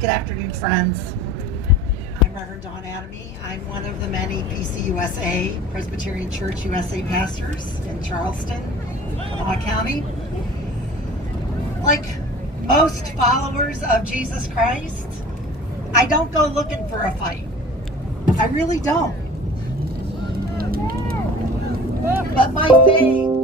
Good afternoon, friends. I'm Reverend Dawn Adamy. I'm one of the many PCUSA, Presbyterian Church USA pastors in Charleston, Kanawha County. Like most followers of Jesus Christ, I don't go looking for a fight. I really don't. But my faith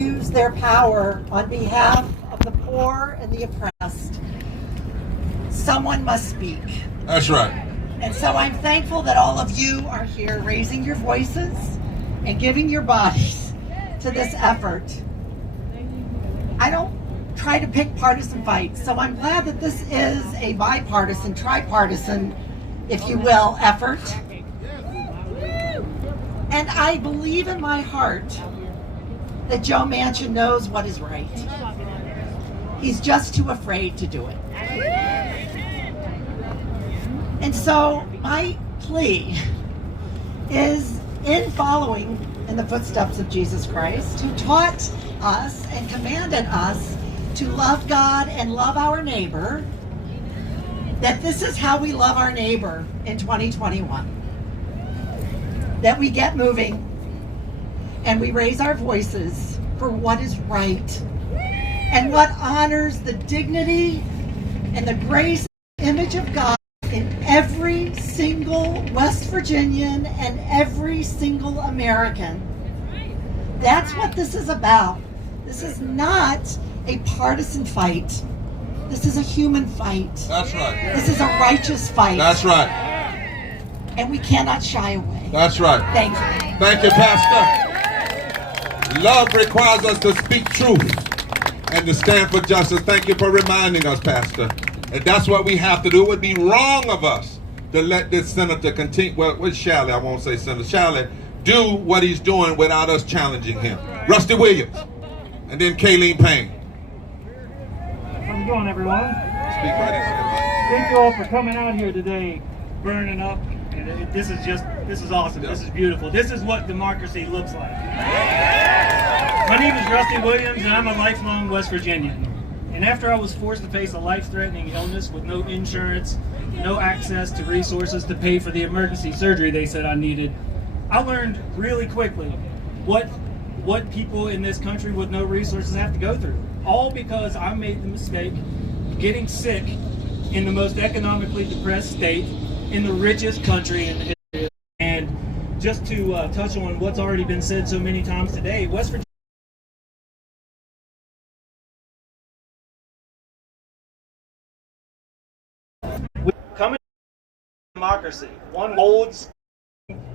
use their power on behalf of the poor and the oppressed. Someone must speak. That's right. And so I'm thankful that all of you are here raising your voices and giving your bodies to this effort. I don't try to pick partisan fights, so I'm glad that this is a bipartisan, tripartisan, if you will, effort. And I believe in my heart that Joe Manchin knows what is right. He's just too afraid to do it. And so my plea is in following in the footsteps of Jesus Christ, who taught us and commanded us to love God and love our neighbor, that this is how we love our neighbor in 2021. That we get moving and we raise our voices for what is right and what honors the dignity and the grace and image of God in every single West Virginian and every single American. That's what this is about. This is not a partisan fight. This is a human fight. That's right. This is a righteous fight. That's right. And we cannot shy away. That's right. Thank you. Thank you, Pastor. Love requires us to speak truth and to stand for justice. Thank you for reminding us, Pastor. And that's what we have to do. It would be wrong of us to let this senator continue, well, with Shalley, I won't say Senator Shalley, do what he's doing without us challenging him. Rusty Williams, and then Kayleen Payne. How's it going, everyone? Speak right into the mic. Thank you all for coming out here today, burning up. And this is awesome. This is beautiful. This is what democracy looks like. My name is Rusty Williams, and I'm a lifelong West Virginian. And after I was forced to face a life-threatening illness with no insurance, no access to resources to pay for the emergency surgery they said I needed, I learned really quickly what people in this country with no resources have to go through. All because I made the mistake of getting sick in the most economically depressed state in the richest country in the history. And just to touch on what's already been said so many times today, West Virginia coming to democracy. One holds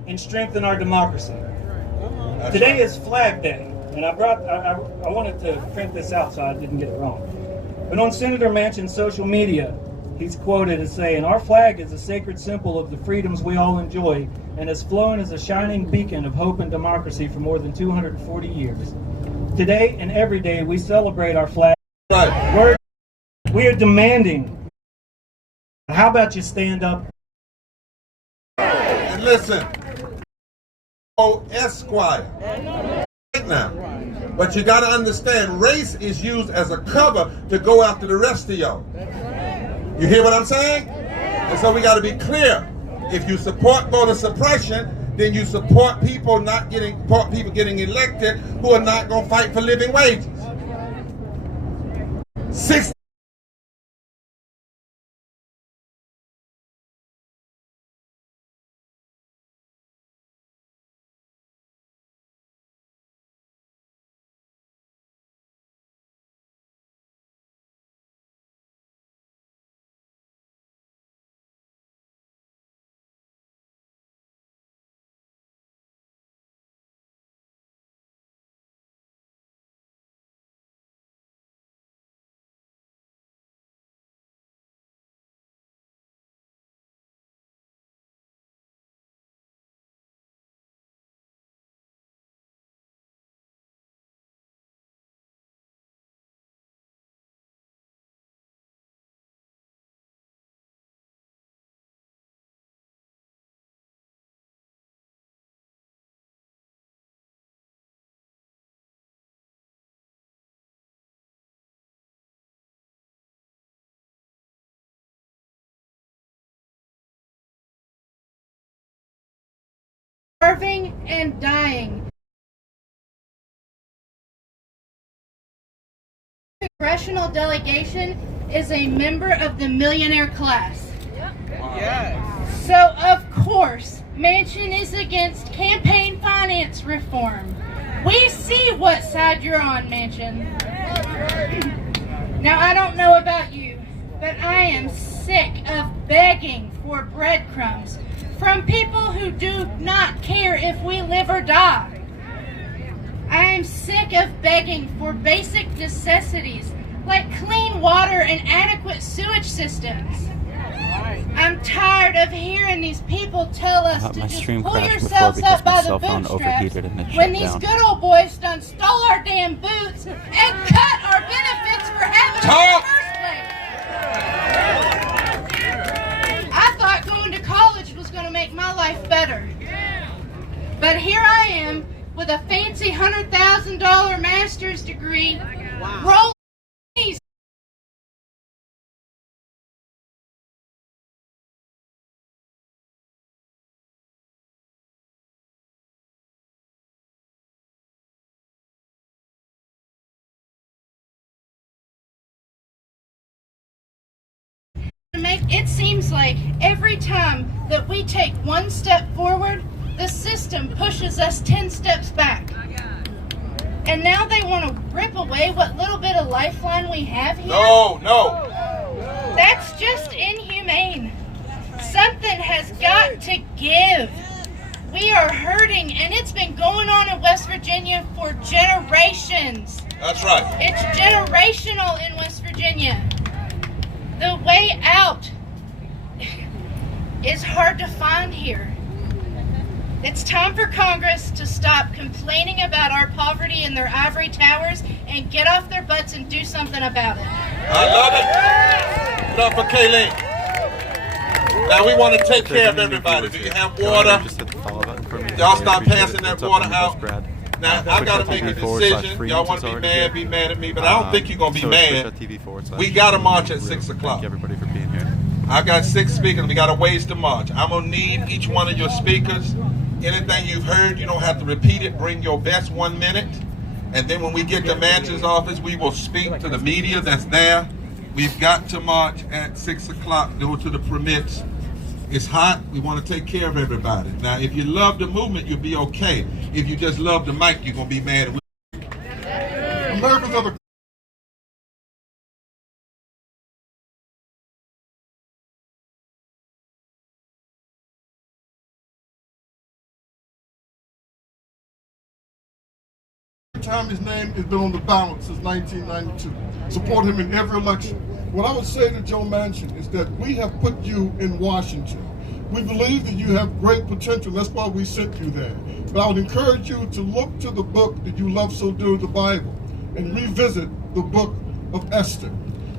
and strengthen our democracy. Today is Flag Day, and I wanted to print this out so I didn't get it wrong. But on Senator Manchin's social media, he's quoted as saying, "Our flag is a sacred symbol of the freedoms we all enjoy and has flown as a shining beacon of hope and democracy for more than 240 years. Today and every day we celebrate our flag. Right. We are demanding. How about you stand up?" And listen, oh, Esquire, right now. But you got to understand, race is used as a cover to go after the rest of y'all. You hear what I'm saying? And so we got to be clear. If you support voter suppression, then you support people getting elected who are not going to fight for living wages. 60 starving and dying. The congressional delegation is a member of the millionaire class. Yes. So, of course, Manchin is against campaign finance reform. We see what side you're on, Manchin. Now, I don't know about you, but I am sick of begging for breadcrumbs from people who do not care if we live or die. I am sick of begging for basic necessities like clean water and adequate sewage systems. I'm tired of hearing these people tell us to just pull yourselves up by the bootstraps when these good old boys done stole our damn boots and cut our benefits for having them in the first place. I thought going to college was going to make my life better. But here I am with a fancy $100,000 master's degree, rolling these. It seems like every time that we take one step forward, the system pushes us 10 steps back. And now they want to rip away what little bit of lifeline we have here? No. That's just inhumane. Something has got to give. We are hurting, and it's been going on in West Virginia for generations. That's right. It's generational in West Virginia. The way out is hard to find here. It's time for Congress to stop complaining about our poverty in their ivory towers and get off their butts and do something about it. I love it. What up for Kayleen? Now we want to take care of everybody. Do you have water? Y'all stop passing that water out. Now, I got to make a decision. Y'all want to be mad at me, but I don't think you're going to be mad. We got to march at 6 o'clock. Thank everybody for being here. I got 6 speakers. We got a ways to march. I'm going to need each one of your speakers. Anything you've heard, you don't have to repeat it. Bring your best 1 minute. And then when we get to Manchin's office, we will speak to the media that's there. We've got to march at 6 o'clock, go to the permits. It's hot. We want to take care of everybody. Now, if you love the movement, you'll be okay. If you just love the mic, you're going to be mad at Americans are the time his name has been on the ballot since 1992. Support him in every election. What I would say to Joe Manchin is that we have put you in Washington. We believe that you have great potential. That's why we sent you there. But I would encourage you to look to the book that you love so dear, the Bible, and revisit the book of Esther.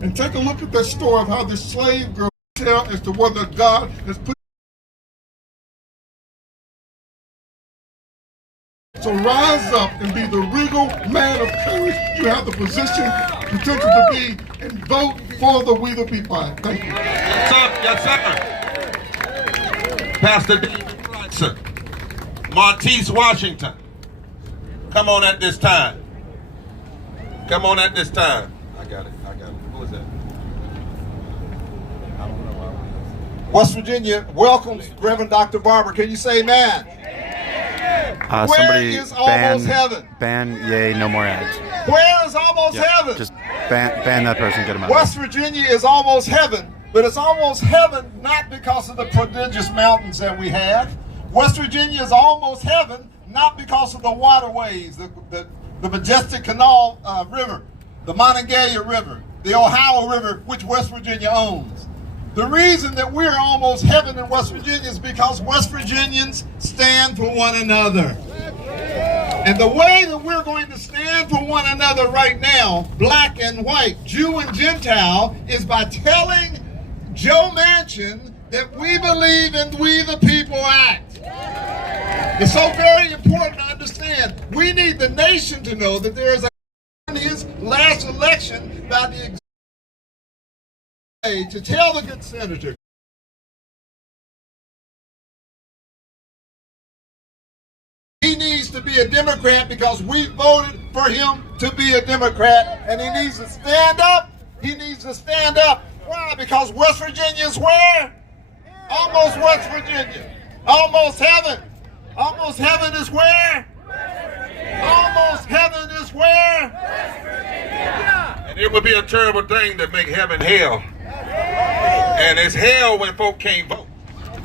And take a look at that story of how this slave girl tell as to whether God has put. So rise up and be the regal man of courage. You have the position, potential to be, and vote for the We the People. Thank you. Yes, sir. Pastor David Bronson, Martise Washington. Come on at this time. Come on at this time. I got it. Who is that? I don't know. West Virginia welcomes Reverend Dr. Barber. Can you say amen? Somebody is almost heaven? Ban yay, no more ads. Where is almost heaven? Just ban that person, get him out. West Virginia is almost heaven, but it's almost heaven not because of the prodigious mountains that we have. West Virginia is almost heaven not because of the waterways, the majestic Canal River, the Monongalia River, the Ohio River, which West Virginia owns. The reason that we're almost heaven in West Virginia is because West Virginians stand for one another. And the way that we're going to stand for one another right now, black and white, Jew and Gentile, is by telling Joe Manchin that we believe in We the People Act. It's so very important to understand. We need the nation to know that there is in his last election by the to tell the good senator to be a Democrat because we voted for him to be a Democrat, and he needs to stand up. He needs to stand up. Why? Because West Virginia is where? Almost West Virginia. Almost heaven. Almost heaven is where? Almost heaven is where? And it would be a terrible thing to make heaven hell. And it's hell when folk can't vote.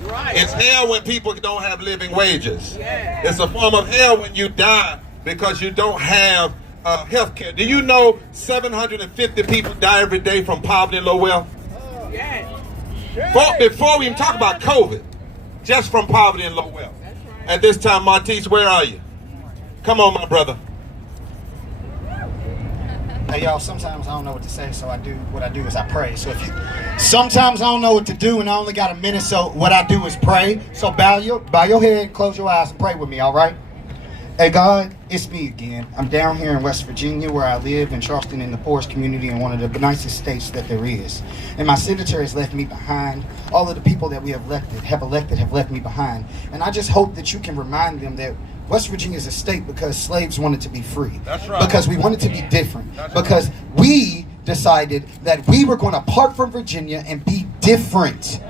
It's hell when people don't have living wages. It's a form of hell when you die because you don't have health care. Do you know 750 people die every day from poverty and low wealth? Before we even talk about COVID, just from poverty and low wealth. At this time, Martise, where are you? Come on, my brother. Hey, y'all, sometimes I don't know what to say, so what I do is I pray. So sometimes I don't know what to do and I only got a minute, so what I do is pray. So bow your head, close your eyes, and pray with me, all right? Hey, God, it's me again. I'm down here in West Virginia where I live in Charleston, in the poorest community in one of the nicest states that there is. And my senator has left me behind. All of the people that we have elected have left me behind. And I just hope that you can remind them that West Virginia is a state because slaves wanted to be free. That's right. Because we wanted to be different. That's because we decided that we were going to part from Virginia and be different.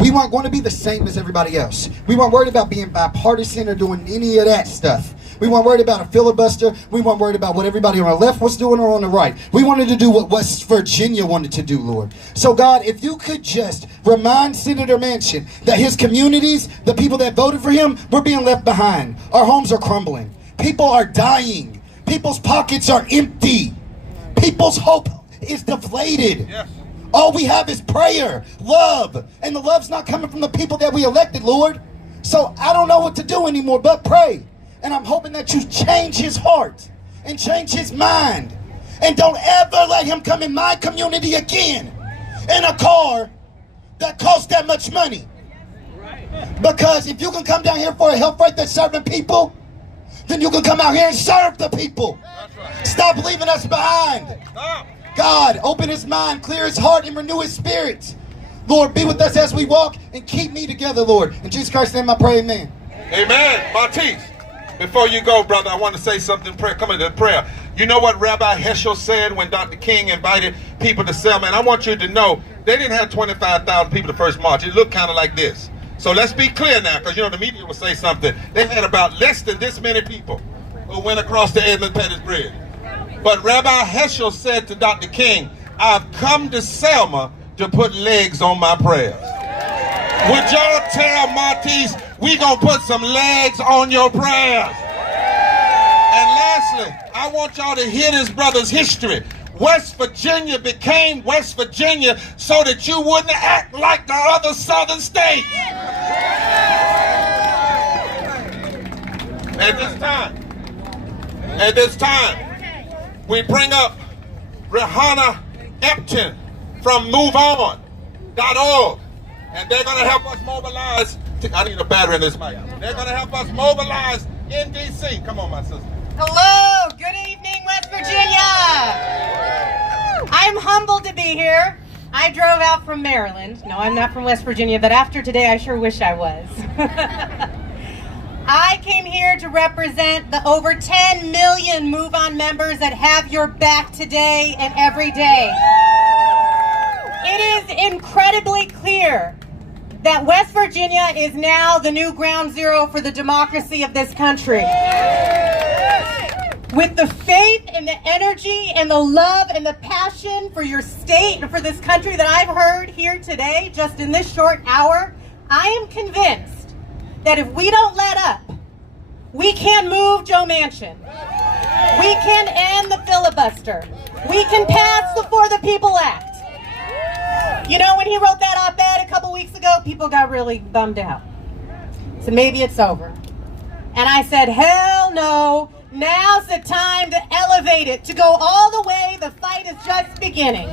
We weren't going to be the same as everybody else. We weren't worried about being bipartisan or doing any of that stuff. We weren't worried about a filibuster. We weren't worried about what everybody on the left was doing or on the right. We wanted to do what West Virginia wanted to do, Lord. So, God, if you could just remind Senator Manchin that his communities, the people that voted for him, were being left behind. Our homes are crumbling. People are dying. People's pockets are empty. People's hope is deflated. Yes. All we have is prayer, love, and the love's not coming from the people that we elected, Lord. So I don't know what to do anymore but pray. And I'm hoping that you change his heart and change his mind. And don't ever let him come in my community again in a car that costs that much money. Because if you can come down here for a health right that's serving people, then you can come out here and serve the people. Stop leaving us behind. God, open his mind, clear his heart, and renew his spirit. Lord, be with us as we walk and keep me together, Lord. In Jesus Christ's name I pray, amen. Amen. Martise, before you go, brother, I want to say something. Come into prayer. You know what Rabbi Heschel said when Dr. King invited people to Selma? And I want you to know, they didn't have 25,000 people the first march. It looked kind of like this. So let's be clear now, because, you know, the media will say something. They had about less than this many people who went across the Edmund Pettus Bridge. But Rabbi Heschel said to Dr. King, I've come to Selma to put legs on my prayers. Would y'all tell Martise, we gonna put some legs on your prayers? And lastly, I want y'all to hear this brother's history. West Virginia became West Virginia so that you wouldn't act like the other southern states. At this time, we bring up Rihanna Epton from MoveOn.org. And they're going to help us mobilize. I need a battery in this mic. They're going to help us mobilize in D.C. Come on, my sister. Hello. Good evening, West Virginia. I'm humbled to be here. I drove out from Maryland. No, I'm not from West Virginia, but after today, I sure wish I was. I came here to represent the over 10 million Move On members that have your back today and every day. It is incredibly clear that West Virginia is now the new ground zero for the democracy of this country. With the faith and the energy and the love and the passion for your state and for this country that I've heard here today, just in this short hour, I am convinced that if we don't let up, we can move Joe Manchin. We can end the filibuster. We can pass the For the People Act. You know, when he wrote that op-ed a couple weeks ago, people got really bummed out. So maybe it's over. And I said, hell no, now's the time to elevate it, to go all the way. The fight is just beginning.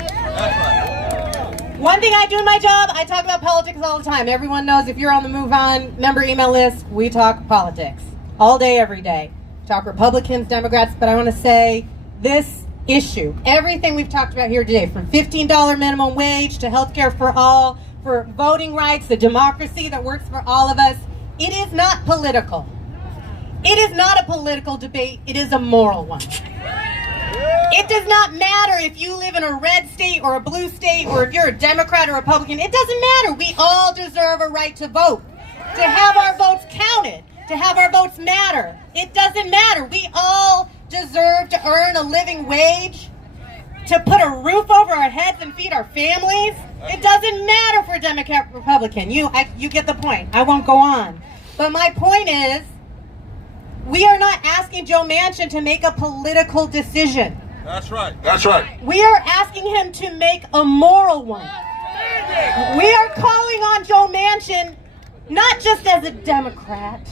One thing I do in my job, I talk about politics all the time. Everyone knows if you're on the Move On member email list, we talk politics all day, every day. Talk Republicans, Democrats, but I want to say this issue, everything we've talked about here today, from $15 minimum wage to healthcare for all, for voting rights, the democracy that works for all of us, it is not political. It is not a political debate, it is a moral one. It does not matter if you live in a red state or a blue state, or if you're a Democrat or Republican. It doesn't matter. We all deserve a right to vote, to have our votes counted, to have our votes matter. It doesn't matter. We all deserve to earn a living wage, to put a roof over our heads and feed our families. It doesn't matter for Democrat, Republican. You get the point. I won't go on. But my point is, we are not asking Joe Manchin to make a political decision. That's right. That's right. We are asking him to make a moral one. We are calling on Joe Manchin not just as a Democrat.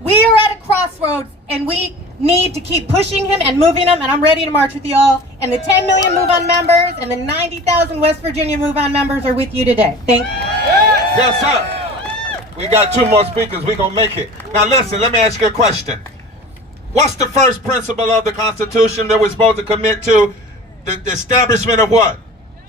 We are at a crossroads, and we need to keep pushing him and moving him, and I'm ready to march with y'all. And the 10 million Move On members and the 90,000 West Virginia Move On members are with you today. Thank you. Yes, sir. We got 2 more speakers. We're going to make it. Now, listen, let me ask you a question. What's the first principle of the Constitution that we're supposed to commit to? The establishment of what?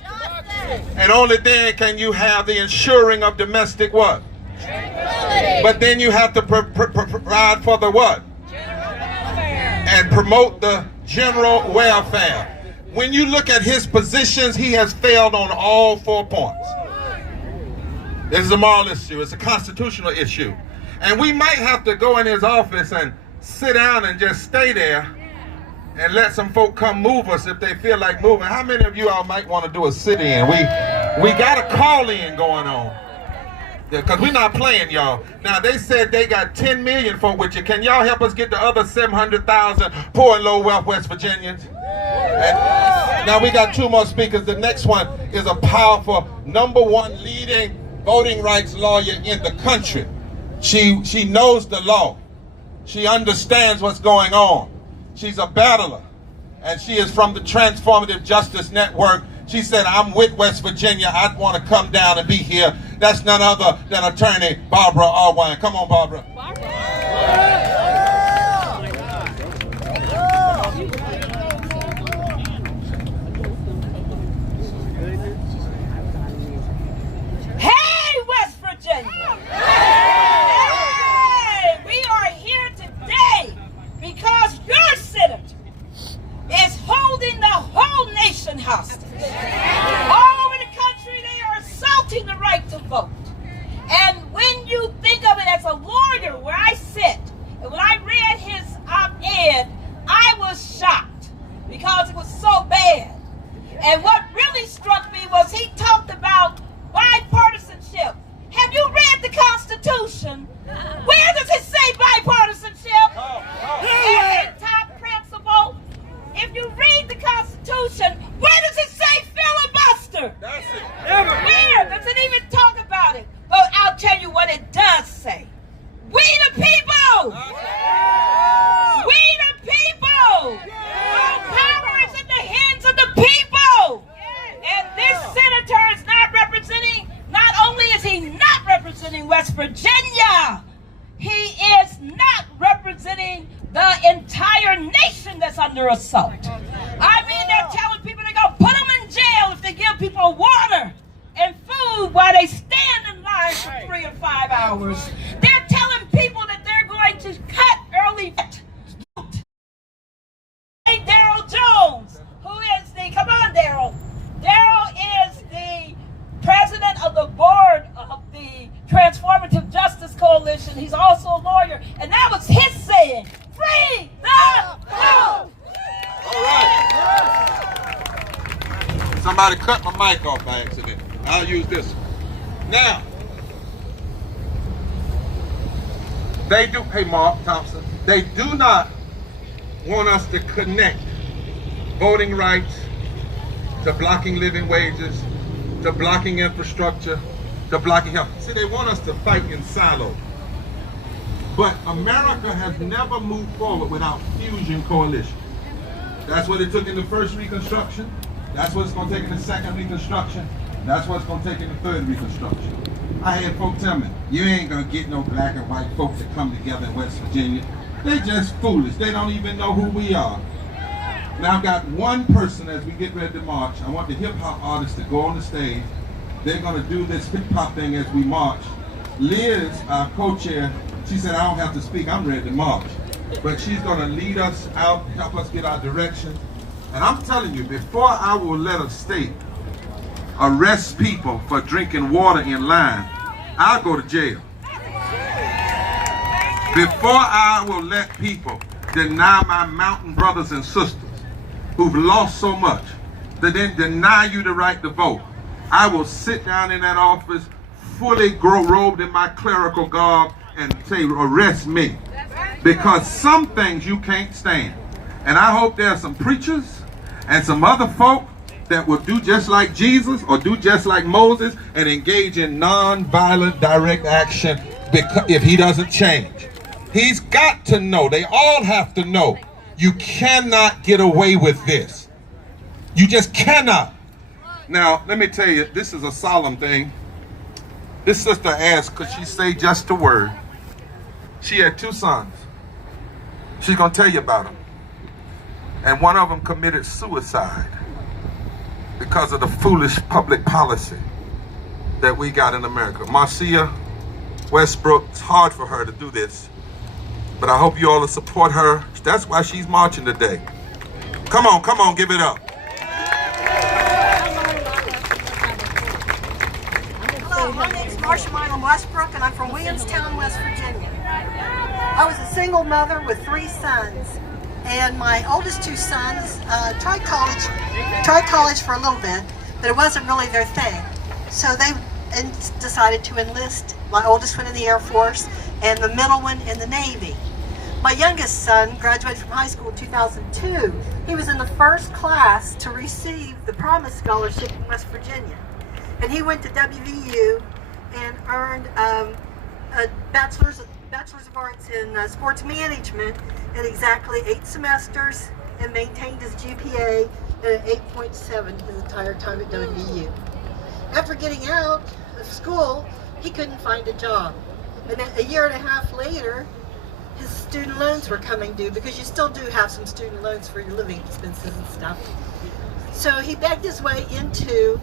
Justice. And only then can you have the ensuring of domestic what? Tranquility. But then you have to provide for the what? And promote the general welfare. When you look at his positions, he has failed on all 4 points. This is a moral issue. It's a constitutional issue. And we might have to go in his office and sit down and just stay there and let some folk come move us if they feel like moving. How many of you all might want to do a sit-in? We got a call-in going on. Because we're not playing, y'all. Now, they said they got 10 million folk with you. Can y'all help us get the other 700,000 poor and low wealth West Virginians? And now we got 2 more speakers. The next one is a powerful #1 leading voting rights lawyer in the country. She knows the law. She understands what's going on. She's a battler, and she is from the Transformative Justice Network. She said, I'm with West Virginia. I want to come down and be here. That's none other than attorney Barbara Arwine. Come on, Barbara. Hey, West Virginia! Hey! We are here today because your senator is holding the whole nation hostage. All over the country, they are assaulting the right to vote. And when you think of it as a lawyer where I sit, and when I read his op-ed, I was shocked because it was so bad. And what really struck me was he talked about bipartisanship. Have you read the Constitution? Where does it say bipartisanship? As a top principle. If you read the Constitution, where does it say filibuster? That's it. Where does it even talk about it? But I'll tell you what it does say. We the people! We the people! All power is in the hands of the people! And this senator is not representing, not only is he not representing West Virginia, he is not representing the entire nation that's under assault. I mean, they're telling people they're going to put them in jail if they give people water and food while they stand in line for 3 or 5 hours. They're telling people that they're going to cut early vote. Daryl Jones, who is the, come on Daryl, Daryl is the president of the board of the Transformative Justice Coalition. He's also a lawyer, and that was his saying, free the vote! All right. Somebody cut my mic off by accident. I'll use this one. Now, they do, hey Mark Thompson, they do not want us to connect voting rights to blocking living wages, to blocking infrastructure, to blocking health. See, they want us to fight in silos. But America has never moved forward without fusion coalition. That's what it took in the first Reconstruction. That's what it's going to take in the second Reconstruction. That's what it's going to take in the third Reconstruction. I had folks tell me, you ain't going to get no black and white folks that come together in West Virginia. They just foolish. They don't even know who we are. Now I've got one person as we get ready to march. I want the hip hop artists to go on the stage. They're going to do this hip hop thing as we march. Liz, our co-chair, She said, I don't have to speak, I'm ready to march. But she's going to lead us out, help us get our direction. And I'm telling you, before I will let a state arrest people for drinking water in line, I'll go to jail. Before I will let people deny my mountain brothers and sisters who've lost so much, to then deny you the right to vote, I will sit down in that office fully robed in my clerical garb and say, arrest me. Because some things you can't stand. And I hope there are some preachers and some other folk that will do just like Jesus or do just like Moses and engage in non-violent direct action because if he doesn't change. He's got to know, they all have to know, you cannot get away with this. You just cannot. Now, let me tell you, this is a solemn thing. This sister asked, could she say just a word? She had 2 sons. She's going to tell you about them. And one of them committed suicide because of the foolish public policy that we got in America. Marcia Westbrook, it's hard for her to do this, but I hope you all will support her. That's why she's marching today. Come on, give it up. Hello, my name is Marcia Milam Westbrook, and I'm from Williamstown, West Virginia. I was a single mother with 3 sons, and my oldest 2 sons tried college for a little bit, but it wasn't really their thing. So they decided to enlist. My oldest went in the Air Force, and the middle one in the Navy. My youngest son graduated from high school in 2002. He was in the first class to receive the Promise Scholarship in West Virginia. And he went to WVU and earned a bachelor's of arts in sports management in exactly 8 semesters and maintained his GPA at an 8.7 his entire time at WVU. After getting out of school, he couldn't find a job. And a year and a half later, his student loans were coming due, because you still do have some student loans for your living expenses and stuff. So he begged his way into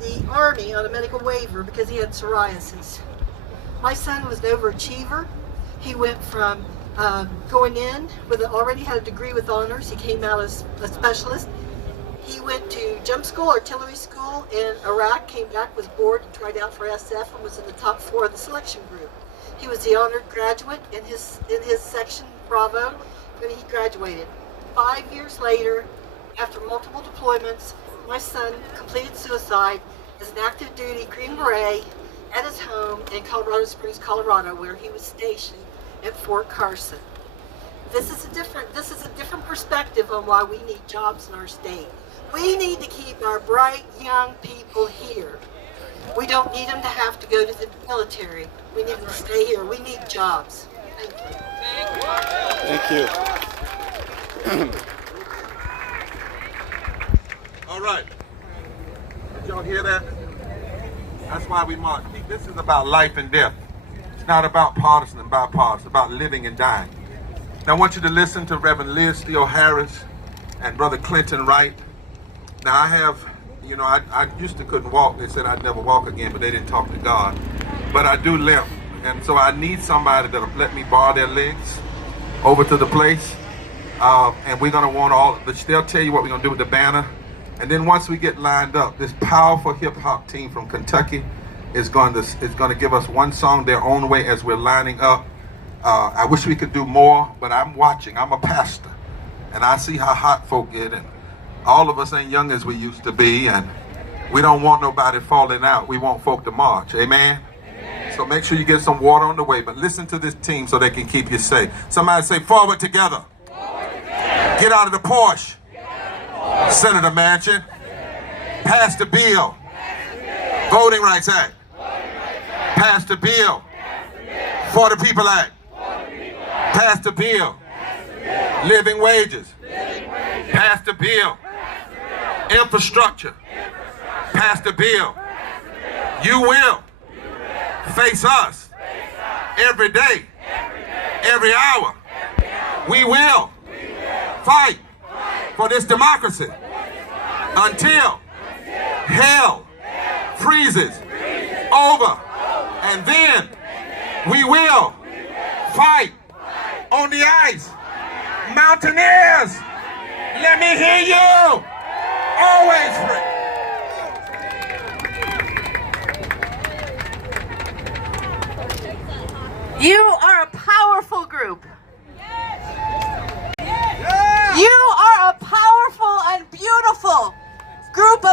the Army on a medical waiver because he had psoriasis. My son was an overachiever. He went from going in with already had a degree with honors. He came out as a specialist. He went to jump school, artillery school in Iraq, came back, was bored, and tried out for SF and was in the top 4 of the selection group. He was the honored graduate in his section, Bravo, when he graduated. 5 years later, after multiple deployments, my son completed suicide as an active duty Green Beret at his home in Colorado Springs, Colorado, where he was stationed at Fort Carson. This is a different perspective on why we need jobs in our state. We need to keep our bright young people here. We don't need them to have to go to the military. We need them to stay here. We need jobs. Thank you. Thank you. All right. Did y'all hear that? That's why we march. This is about life and death. It's not about partisan and bipartisan. It's about living and dying. Now I want you to listen to Reverend Liz Steele Harris and Brother Clinton Wright. Now I have, I used to couldn't walk. They said I'd never walk again, but they didn't talk to God. But I do limp. And so I need somebody that'll let me borrow their legs over to the place. And we're going to want they'll tell you what we're going to do with the banner. And then once we get lined up, this powerful hip-hop team from Kentucky is going to give us one song their own way as we're lining up. I wish we could do more, but I'm watching. I'm a pastor, and I see how hot folk get, and all of us ain't young as we used to be, and we don't want nobody falling out. We want folk to march. Amen? So make sure you get some water on the way, but listen to this team so they can keep you safe. Somebody say, forward together. Get out of the Porsche. Senator Manchin. Pass the bill. Voting Rights Act. Pass the bill. For the People Act. Pass the bill. Living wages. Pass the bill. Infrastructure. Pass the bill. You will face us every day, every hour. We will fight for this democracy until hell freezes over. And then we will Fight. On the ice. Mountaineers. Let me hear you. Always free. You are a powerful group. You are a powerful and beautiful group of